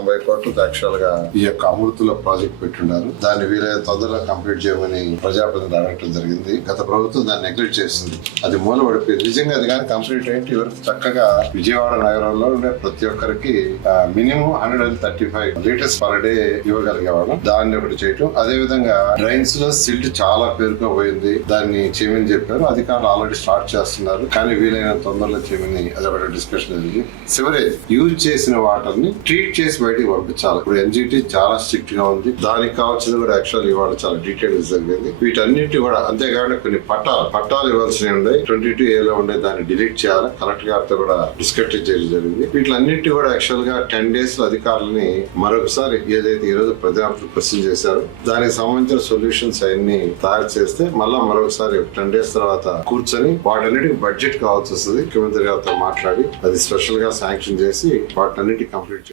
90 కోట్లకు యాక్చువల్ గా ఈ యొక్క అమృతుల ప్రాజెక్ట్ పెట్టున్నారు. దాన్ని వీలైన తొందరగా కంప్లీట్ చేయమని ప్రజాప్రతినిధులు అడగటం జరిగింది. గత ప్రభుత్వం దాన్ని నెగ్లెక్ట్ చేసింది. అది మూలపడిపోయింది. నిజంగా అది కానీ కంప్లీట్ అయ్యి ఇవరకు చక్కగా విజయవాడ నగరంలో ఉండే ప్రతి ఒక్కరికి మినిమం 135 లీటర్స్ పర్ డే ఇవ్వగలిగేవాళ్ళం. దాన్ని ఒకటి చేయటం. అదే విధంగా డ్రైన్స్ లో సిల్ట్ చాలా పేరుకుపోయింది. దాన్ని చేయమని చెప్పారు. అధికారులు ఆల్రెడీ స్టార్ట్ చేస్తున్నారు. కానీ వీలైన తొందరలో చేయమని అది ఒకటి డిస్కషన్ జరిగింది. సివరేజ్ యూజ్ చేసిన వాటర్ ని ట్రీట్ చేసి బయటికి పంపించాలి. ఇప్పుడు ఎన్జిటి చాలా స్ట్రిక్ట్ గా ఉంది. దానికి కావాల్సింది కూడా యాక్చువల్ ఇవాళ చాలా డీటెయిల్ జరిగింది. వీటన్నిటి కూడా అంతేకాకుండా కొన్ని పట్టాలు ఇవ్వాల్సినవి ఉన్నాయి. 22A లో ఉండే దాన్ని డిలీట్ చేయాలి. కలెక్టర్ గారితో కూడా డిస్కస్ చేయడం జరిగింది. వీటిలన్నిటి కూడా యాక్చువల్ గా 10 days లో అధికారులని మరొకసారి ఏదైతే ఈ రోజు ప్రజాప్రతినిధులు క్వశ్చన్ చేశారో దానికి సంబంధించిన సొల్యూషన్స్ అన్ని తయారు చేస్తే మరొకసారి 10 days తర్వాత కూర్చొని వాటన్నిటికి బడ్జెట్ కావాల్సి వస్తుంది. ముఖ్యమంత్రి గారితో మాట్లాడి అది స్పెషల్ గా శాంక్షన్ చేసి వాటన్నిటి కంప్లీట్